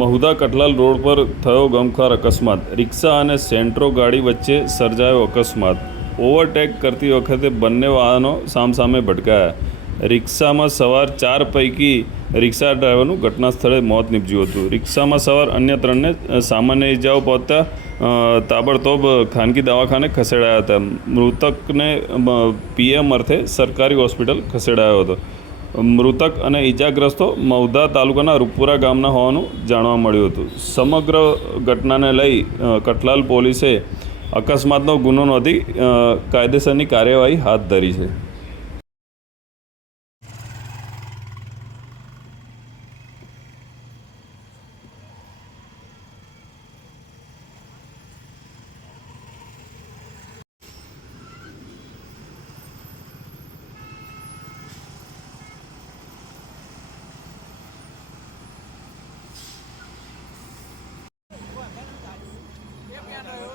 Mahudha Kathlal road પર થયો ગમખાર અકસ્માત. રિક્ષા અને સેન્ટ્રો ગાડી વચ્ચે સર્જાયો અકસ્માત. ઓવરટેક કરતી વખતે બંને વાહનો સામસામે ભટકાયા. રિક્ષામાં સવાર ચાર પૈકી રિક્ષા ડ્રાઈવરનું ઘટના સ્થળે મોત નીપજ્યું હતું. રિક્ષામાં સવાર અન્ય ત્રણને સામાન્ય ઇજાઓ પહોંચતા તાબડતોબ ખાનગી દવાખાને ખસેડાયા હતા. મૃતકને પીએમ અર્થે સરકારી હોસ્પિટલ ખસેડાયો હતો. મૃતક અને ઈજાગ્રસ્તો મૌધા તાલુકાના રૂપપુરા ગામના હોવાનું જાણવા મળ્યું હતું. સમગ્ર ઘટનાને લઈ કટલાલ પોલીસે અકસ્માતનો ગુનો નોંધી કાયદેસરની કાર્યવાહી હાથ ધરી છે.